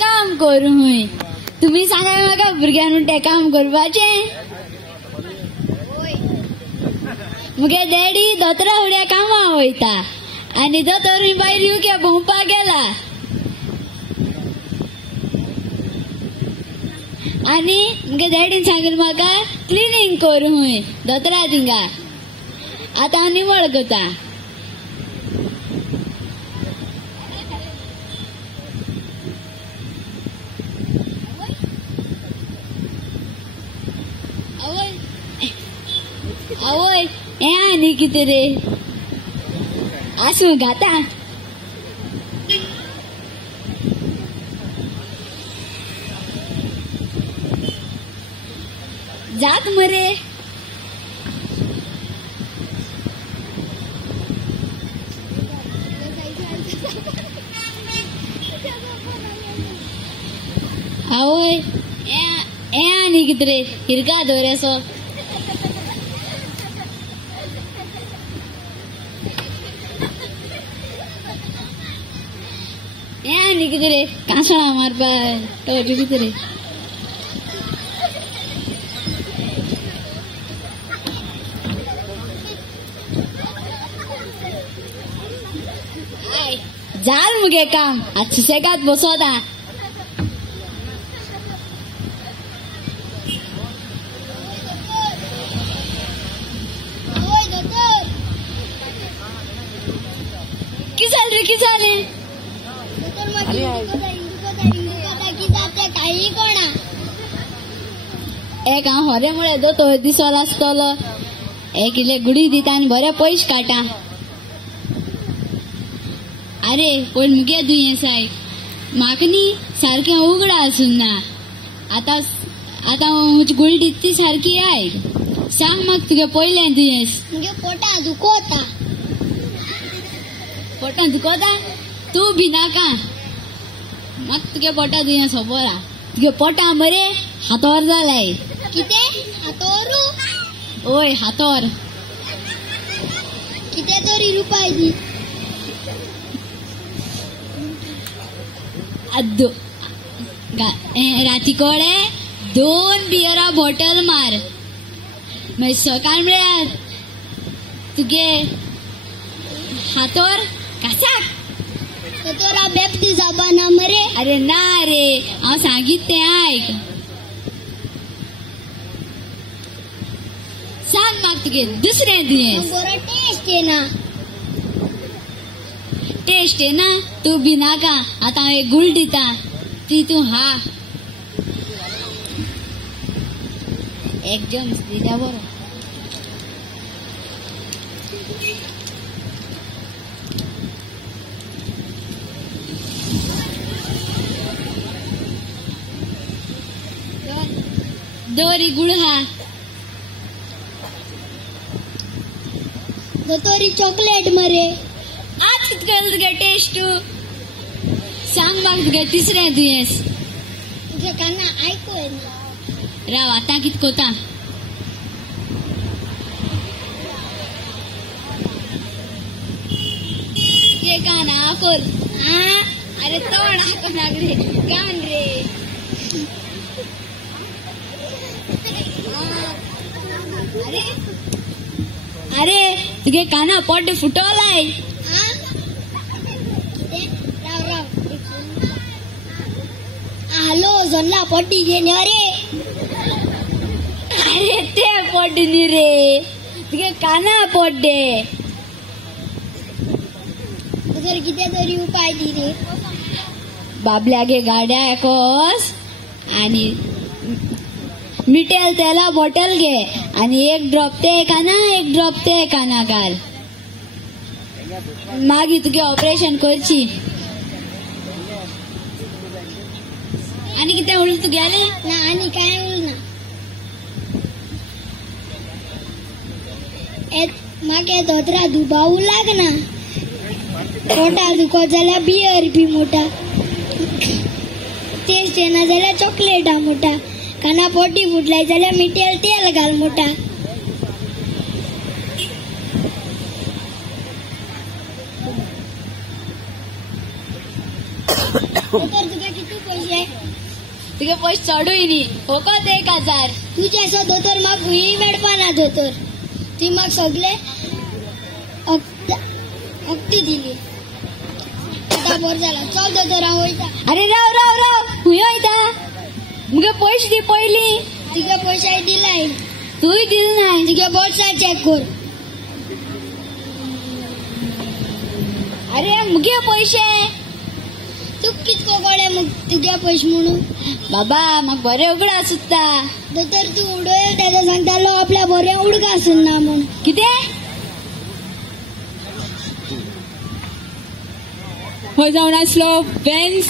काम करूं तुम्ही सांगा म्हाका भुरग्यान ते काम करपाचें मुगे डॅडी दोतोरा फुड्या कामां वयता आनी दोतोर भायर येवके भोंवपाक गेला आनी मुगे डॅडीन सांगलें म्हाका क्लिनींग करूं दोतोरा थिंगा आतां हांव निवळ करता आवय हें आनी कितें रे आसूं घाता जात मरे आवय हें आनी कितें रे हिरका दोरेसो हें आनी कितें रे कांसळां मारपाक तो कितें रे जाल मुगे काम आज सुसेगात बसोता किसाल रे किसाले एक हांव होरे मुळे दोतोर दिसोलो आसतलो एक इले गुडी दिता आनी बरे पयशे काटा अरे पण मुगे दुयेंसाय म्हाका न्ही सारकें उगडा आसून ना आतां म्हजी गुळटी ती सारकी आय सांग म्हाका तुगे पयलें दुयेंस मुगे पोटां दुखोता पोटां दुखोता तूं भिनाका म्हाका तुगे पोटां दुयेंस खबर आहा तुगे पोटां मरे हातोर जालाय कितें हातोरू ओय हातोर कितें तरी रुपाय दी राती कोळे 2 बियरा बॉटल मार मागीर सकाळ म्हळ्यार तुगे हातोर कासाक तोरा बेपती जावपा ना मरे अरे ना रे हांव सांगीत तें आयक सांग म्हाका तुगे दुसरें दुयेंस बरो टेस्ट येना तूं भिनाका आतां हांव एक गुळ दिता ती तूं हा एकदम दिता बरो दोरी गुळ हा दोतोरी चॉकलेट मरे आज कितकल तुगे टेस्ट सांग म्हाका तुगे तिसरें दुयेंस तुगे काना आयकू येना राव आतां कित कोता तुगे काना आकोर अरे तोड आकोनाक रे कान रे अरे अरे तुगे काना पोट फुटोलाय हॅलो जोनला पोटी घेऊन रे अरे ते पोट नी रे तुगे काना पोट दे तुझे किती तरी उपाय दी रे बाबल्यागे गाड्या कोस आणि मिटेल तेला बॉटल घे आणि एक ड्रॉप ते काना एक ड्रॉप ते काना घाल मागी तुगे ऑपरेशन करची आणि किती उरल तुगेले ना आणि काय उरना मागे दोतरा दुबावू लागना पोटा दुखो जाल्यार बियर बी मोठा टेस्ट येना जाल्यार चॉकलेटा मोठा काना पोटी फुटलाय जाल्यार मिठेल तेल घाल मोठा तुका किती पैसे तुगे पयशे चडूय न्ही फकत 1000. तुझे असो दोतोर म्हाका हुंय मेळपा ना दोतोर ती म्हाका सगळे अक्ती दिली आता बरं जाला चल दोतोर हांव वयता. अरे राव हुंय वयता मुगे पयशे दी पयली. तुगे पैसे दिलाय तूय दिल ना. तुगे बोर्डसार चेक कर. अरे मुगे पयशे तू कितको कळे तुगे पयशे म्हणून. बाबा म्हाका बरें उगडा सुद्धा. दोतोर तू उडोय तेजो सांगतालो आपल्या बरें उडका आसून ना म्हूण. कितें हो जावन आसलो बेन्स